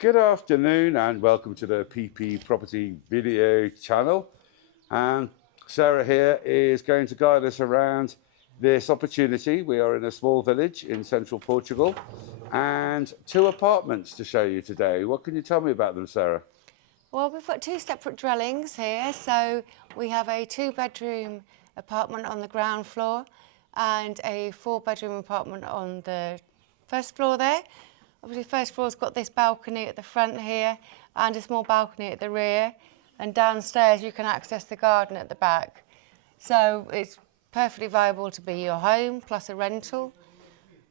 Good afternoon and welcome to the PP Property video channel. And Sarah here is going to guide us around this opportunity. We are in a small village in central Portugal and two apartments to show you today. What can you tell me about them, Sarah? Well, we've got two separate dwellings here. So we have a 2-bedroom apartment on the ground floor and a 4-bedroom apartment on the first floor there. Obviously, the first floor's got this balcony at the front here and a small balcony at the rear. And downstairs you can access the garden at the back. So it's perfectly viable to be your home plus a rental.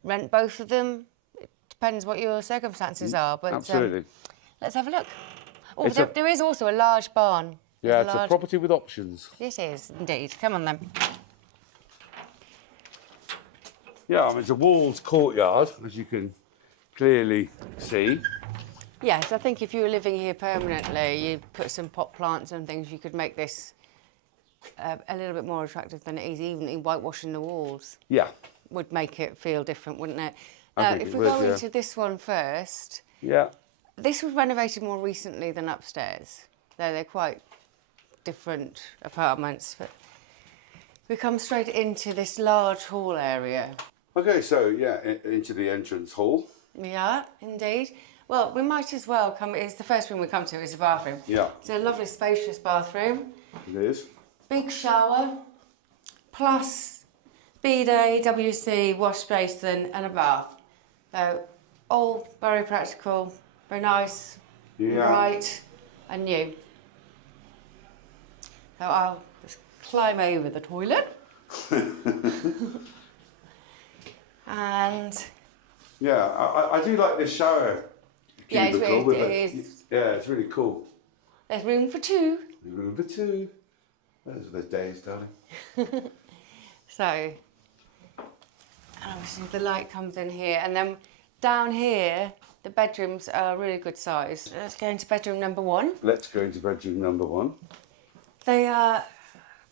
Rent both of them. It depends what your circumstances are. But Absolutely. let's have a look. Oh, there is also a large barn. Yeah, it's a property with options. It is, indeed. Come on, then. Yeah, I mean, it's a walled courtyard, as you can clearly see. Yes, I think if you were living here permanently, you put some pot plants and things, you could make this a little bit more attractive than it is. Even whitewashing the walls Yeah. would make it feel different, wouldn't it? I Now, think if it we would, go yeah. into this one first, Yeah. this was renovated more recently than upstairs. They're quite different apartments, but we come straight into this large hall area. Okay, so yeah, into the entrance hall. Yeah, indeed. Well, we might as well come. It's the first room we come to is the bathroom. Yeah. It's a lovely, spacious bathroom. It is. Big shower, plus bidet, WC, wash basin, and a bath. So all very practical, very nice, bright, and new. So I'll just climb over the toilet. And yeah, I do like this shower. Yeah, it's cubicle really, with it is. Yeah, it's really cool. There's room for two. Room for two. Those are the days, darling. So, and obviously the light comes in here, and then down here, the bedrooms are really good size. Let's go into bedroom number 1. Let's go into bedroom number 1. They are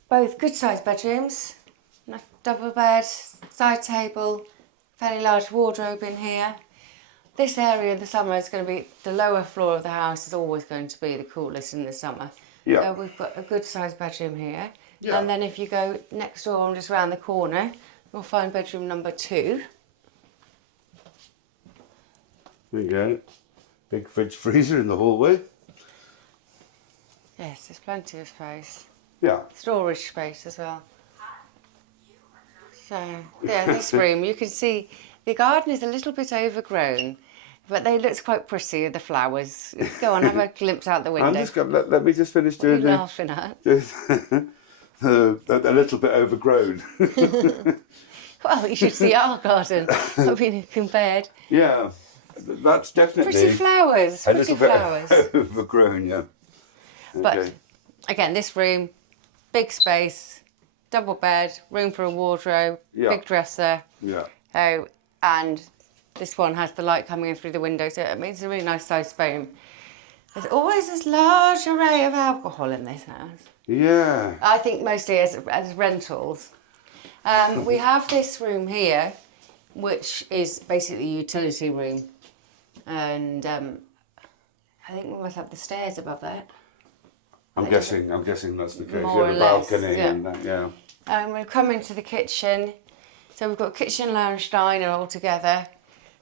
both good sized bedrooms. Double bed, side table, fairly large wardrobe in here. This area in the summer is going to be, the lower floor of the house is always going to be the coolest in the summer. Yeah. So we've got a good sized bedroom here. Yeah. And then if you go next door and just round the corner, you'll find bedroom number 2. There you go. Big fridge freezer in the hallway. Yes, there's plenty of space. Yeah. Storage space as well. So, yeah, this room, you can see the garden is a little bit overgrown, but they look quite pretty, the flowers. Go on, have a glimpse out the window. I'm just going let me just finish doing What are you laughing at? a little bit overgrown. Well, you should see our garden. I mean, compared. Yeah, that's definitely Pretty flowers, a pretty little flowers. bit overgrown, yeah. But Okay. again, this room, big space, double bed, room for a wardrobe, Yeah. big dresser. Yeah. Oh, and this one has the light coming in through the window, so it makes a really nice sized room. There's always this large array of alcohol in this house. Yeah. I think mostly as rentals. We have this room here, which is basically a utility room, and I think we must have the stairs above that. I'm guessing that's the case. More Yeah, or the less, balcony yeah. and that, yeah. We'll come into the kitchen. So we've got kitchen, lounge, diner all together.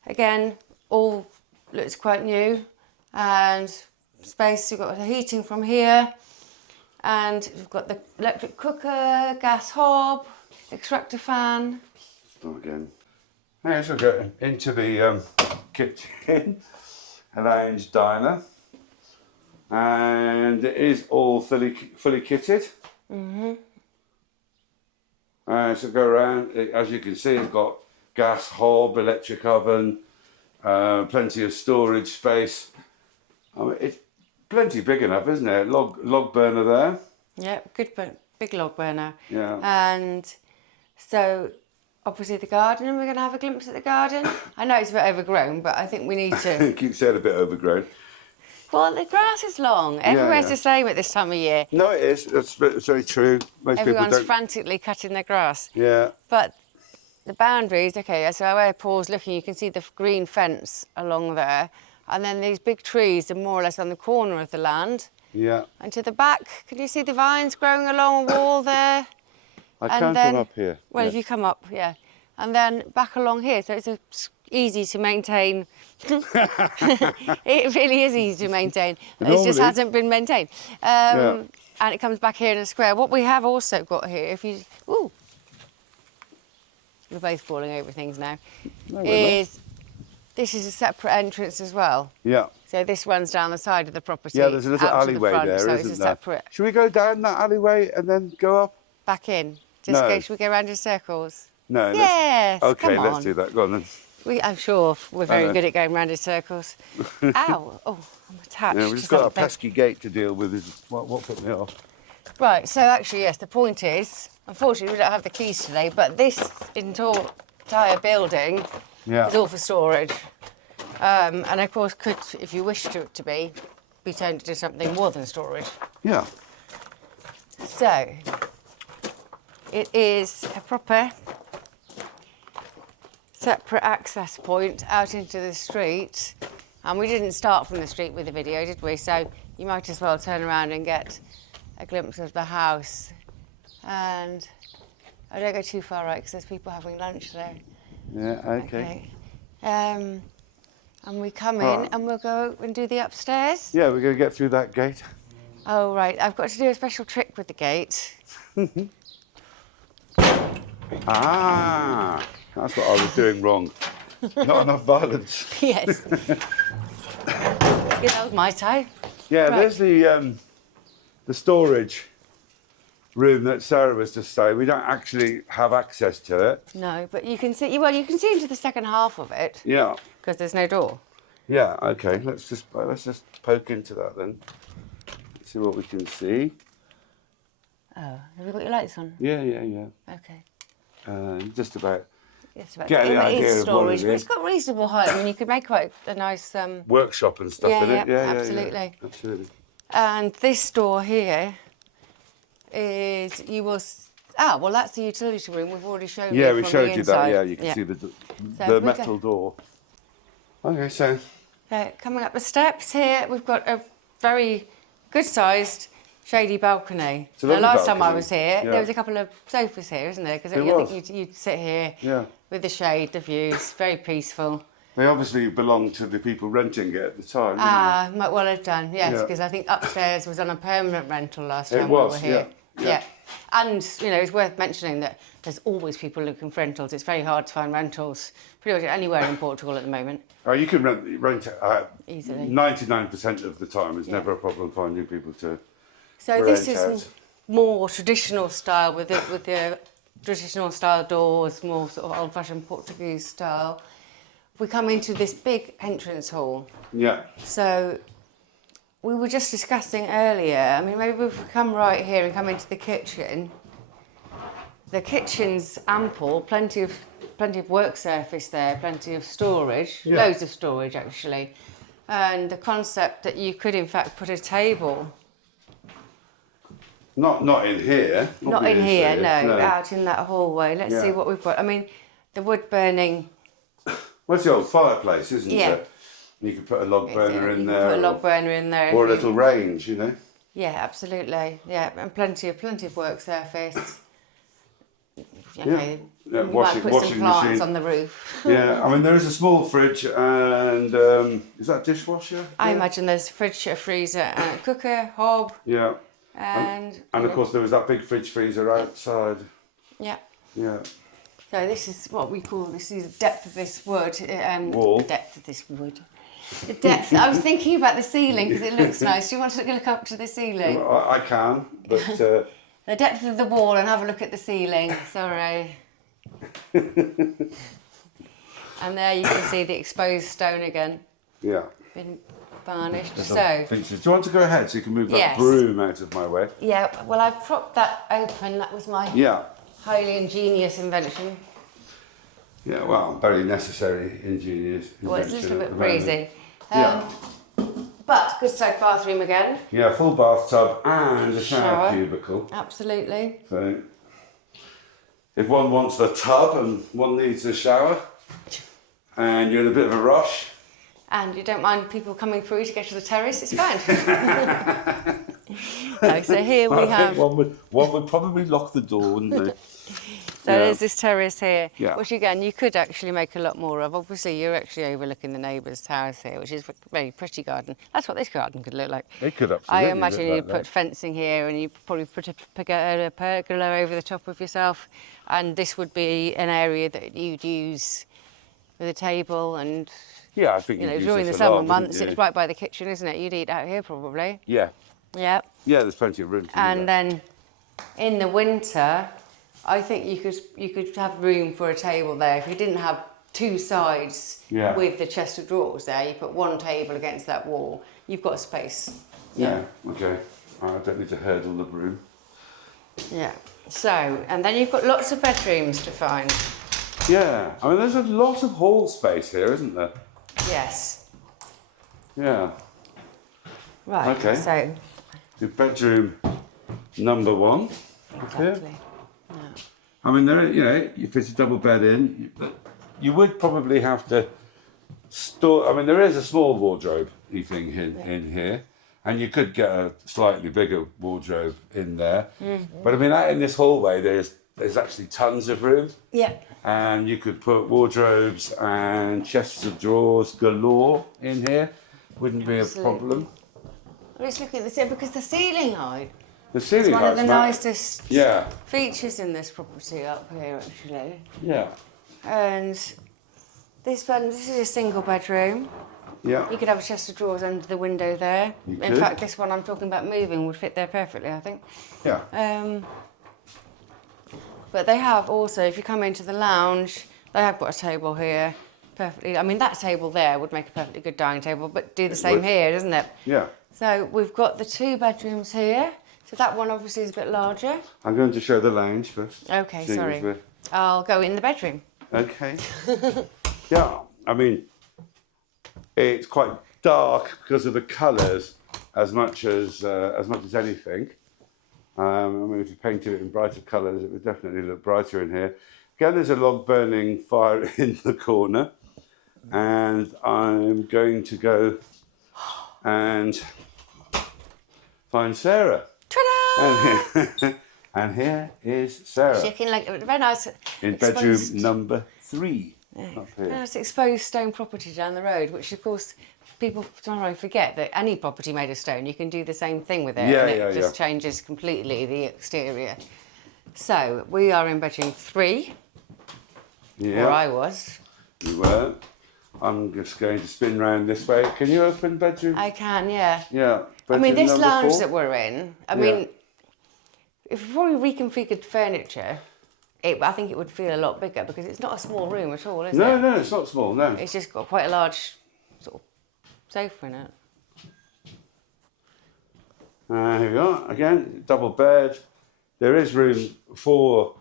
Again, all looks quite new. And space, we've got the heating from here. And we've got the electric cooker, gas hob, extractor fan. Start again. Now we'll go into the kitchen, a lounge diner. And it is all fully kitted. Mm-hmm. So go around, as you can see, it's got gas hob, electric oven, plenty of storage space. I mean, it's plenty big enough, isn't it? Log burner there. Yeah, good, big log burner. Yeah. And so, obviously the garden, we're going to have a glimpse at the garden. I know it's a bit overgrown, but I think we need to. Keep saying a bit overgrown. Well, the grass is long. Everywhere's yeah. the same at this time of year. No, it is. That's very true. Most Everyone's people don't. frantically cutting their grass. Yeah. But the boundaries, okay, so where Paul's looking, you can see the green fence along there. And then these big trees are more or less on the corner of the land. Yeah. And to the back, can you see the vines growing along a wall there? I can from up here. Well, if you come up, yeah. And then back along here, so it's easy to maintain. It really is easy to maintain. It just hasn't been maintained. And it comes back here in a square. What we have also got here, if you... Ooh. We're both falling over things now. No, this is a separate entrance as well. Yeah. So this runs down the side of the property. Yeah, there's a little out to alleyway the front, there, so isn't it's a there? separate... Should we go down that alleyway and then go up? Back in. Should we go round in circles? No. Yes. Okay, come let's on. do that. Go on then. I'm sure we're very good at going round in circles. Ow! Oh, I'm attached. Yeah, we've just got a pesky gate to deal with. What put me off? Right. So actually, yes. The point is, unfortunately, we don't have the keys today. But this entire building is all for storage. And of course, could, if you wish to be turned into something more than storage. Yeah. So it is a proper separate access point out into the street, and we didn't start from the street with the video, did we? So you might as well turn around and get a glimpse of the house. And I don't go too far right because there's people having lunch there. Yeah. Okay. And we come in and we'll go and do the upstairs. Yeah, we're going to get through that gate. Oh right, I've got to do a special trick with the gate. Ah, that's what I was doing wrong. Not enough violence. Yes. Good old my time. Yeah, Right. there's the storage room that Sarah was just saying. We don't actually have access to it. No, but you can see. Well, you can see into the second half of it. Yeah. Because there's no door. Yeah. Okay. Let's just poke into that then. Let's see what we can see. Oh, have you got your lights on? Yeah. Okay. Just about. It's about Get the it idea is of what storage, it but is. it's got reasonable height. I mean, you could make quite a nice. Workshop and stuff in it. Yeah, absolutely. Absolutely. And this door here is well, that's the utility room. We've already shown you. Yeah, we from showed the you that. inside. Yeah, you can see the metal door. Okay, so. Coming up the steps here, we've got a very good-sized shady balcony. It's a Now, lovely last time I balcony. was here, Yeah. there was a couple of sofas here, isn't there? Because I There was. think you'd sit here Yeah. with the shade, the views, very peaceful. They obviously belonged to the people renting it at the time. Might well have done, yes, Yeah. because I think upstairs was on a permanent rental last time was, we were here. yeah. And, it's worth mentioning that there's always people looking for rentals. It's very hard to find rentals pretty much anywhere in Portugal at the moment. Oh, you can rent it Easily. 99% of the time. It's never a problem finding people to So this rent is out. more traditional style with the traditional style doors, more sort of old-fashioned Portuguese style. We come into this big entrance hall. Yeah. So we were just discussing earlier, I mean, maybe if we come right here and come into the kitchen, the kitchen's ample, plenty of work surface there, plenty of storage, loads of storage actually. And the concept that you could in fact put a table. Not in here. Not in here, no, out in that hallway. Let's see Yeah. what we've got. I mean, the wood burning. Well, it's the old fireplace, isn't Yeah. it? You could put a log burner in You there. can put a log burner in there. Or if a you- little range, Yeah, absolutely. Yeah, and plenty of work surface. Yeah. Okay, Yeah, you washing- might put some washing plants machine. on the roof. Yeah, I mean, there is a small fridge and, is that dishwasher? I Yeah. imagine there's a fridge, a freezer, and a cooker, hob, Yeah. and And of course, there was that big fridge freezer outside. yeah. Yeah. So this is what we call the depth of this wood. Wall. The depth of this wood. The depth. I was thinking about the ceiling because it looks nice. Do you want to look up to the ceiling? Well, I can, but The depth of the wall and have a look at the ceiling. Sorry. And there you can see the exposed stone again. yeah. Been varnished. Some So features. Do you want to go ahead so you can move that Yes. broom out of my way? yeah, well I've propped that open. That was my Yeah. highly ingenious invention. Yeah, well, very necessary, ingenious. Well, it's a invention little at bit the moment. breezy. Yeah. But good sized bathroom again. Yeah, full bathtub and a shower Shower. cubicle. Absolutely. So, if one wants the tub and one needs a shower, and you're in a bit of a rush, and you don't mind people coming through to get to the terrace, it's fine. So here we I have... think one would probably lock the door, wouldn't they? So there's this terrace here, Yeah. which again you could actually make a lot more of. Obviously you're actually overlooking the neighbour's house here, which is a very pretty garden. That's what this garden could look like. It could absolutely I look imagine like you'd put that. fencing here and you'd probably put a pergola over the top of yourself, and this would be an area that you'd use with a table and, Yeah, I think you know, you'd use during the this a lot, summer wouldn't months, you? it's right by the kitchen, isn't it? You'd eat out here probably. Yeah. Yeah. Yeah, there's plenty of room to do And that. then in the winter, I think you could have room for a table there. If you didn't have two sides Yeah. with the chest of drawers there, you put one table against that wall, you've got space. Yeah, okay. I don't need to hurdle the broom. Yeah. So, and then you've got lots of bedrooms to find. Yeah, I mean, there's a lot of hall space here, isn't there? Yes. Yeah. Right. Okay. So, Your bedroom number 1. exactly. I mean, there, you know, you fit a double bed in. You would probably have to store. I mean, there is a small wardrobe thing in here, and you could get a slightly bigger wardrobe in there. But I mean, out in this hallway, there's actually tons of room, Yeah. and you could put wardrobes and chests of drawers galore in here. Wouldn't be a problem. I'm just looking at this here because the ceiling height The is ceiling one of the height's nicest Yeah, features in this property up here, actually. yeah, And this is a single bedroom. yeah. You could have a chest of drawers under the window there. You In could. fact, this one I'm talking about moving would fit there perfectly, I think. Yeah. But they have also, if you come into the lounge, they have got a table here. Perfectly. I mean, that table there would make a perfectly good dining table, but do the same would. here, doesn't it? Yeah. So we've got the 2 bedrooms here. So that one obviously is a bit larger. I'm going to show the lounge first. Okay, seeing as sorry. we're- I'll go in the bedroom. Okay. Yeah, I mean, it's quite dark because of the colours as much as anything. I mean, if you painted it in brighter colours, it would definitely look brighter in here. Again, there's a log burning fire in the corner, and I'm going to go and find Sarah. Ta-da! And here is Sarah Looking like a very nice in bedroom exposed- number 3. Up very here. nice exposed stone property down the road, which of course people sometimes forget that any property made of stone, you can do the same thing with it, Yeah, and yeah, it just yeah. changes completely the exterior. So we are in bedroom 3, where I was. You were. I'm just going to spin round this way. Can you open bedroom? I can, yeah. Yeah. I mean, bedroom this number lounge 4? that we're in, I Yeah. mean, if we probably reconfigured furniture, I think it would feel a lot bigger because it's not a small room at all, is No, it? no, it's not small. No. It's just got quite a large sort of sofa in it. Here we are. Again, double bed. There is room for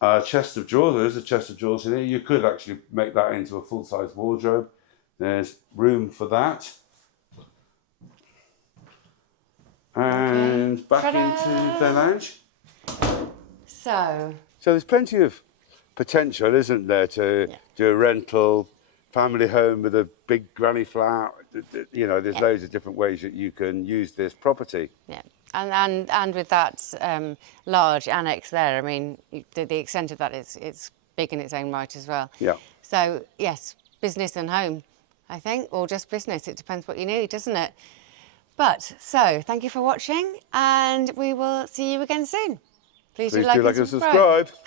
a chest of drawers. There is a chest of drawers in here. You could actually make that into a full-size wardrobe. There's room for that. And back Ta-da! into the lounge. So, So there's plenty of potential, isn't there, to do a rental, family home with a big granny flat. You know, there's loads of different ways that you can use this property. yeah. And with that large annex there, I mean, the extent of that it's big in its own right as well. Yeah. So, yes, business and home, I think, or just business. It depends what you need, doesn't it? But, so, thank you for watching, and we will see you again soon. Please do Please like do like and and subscribe. subscribe.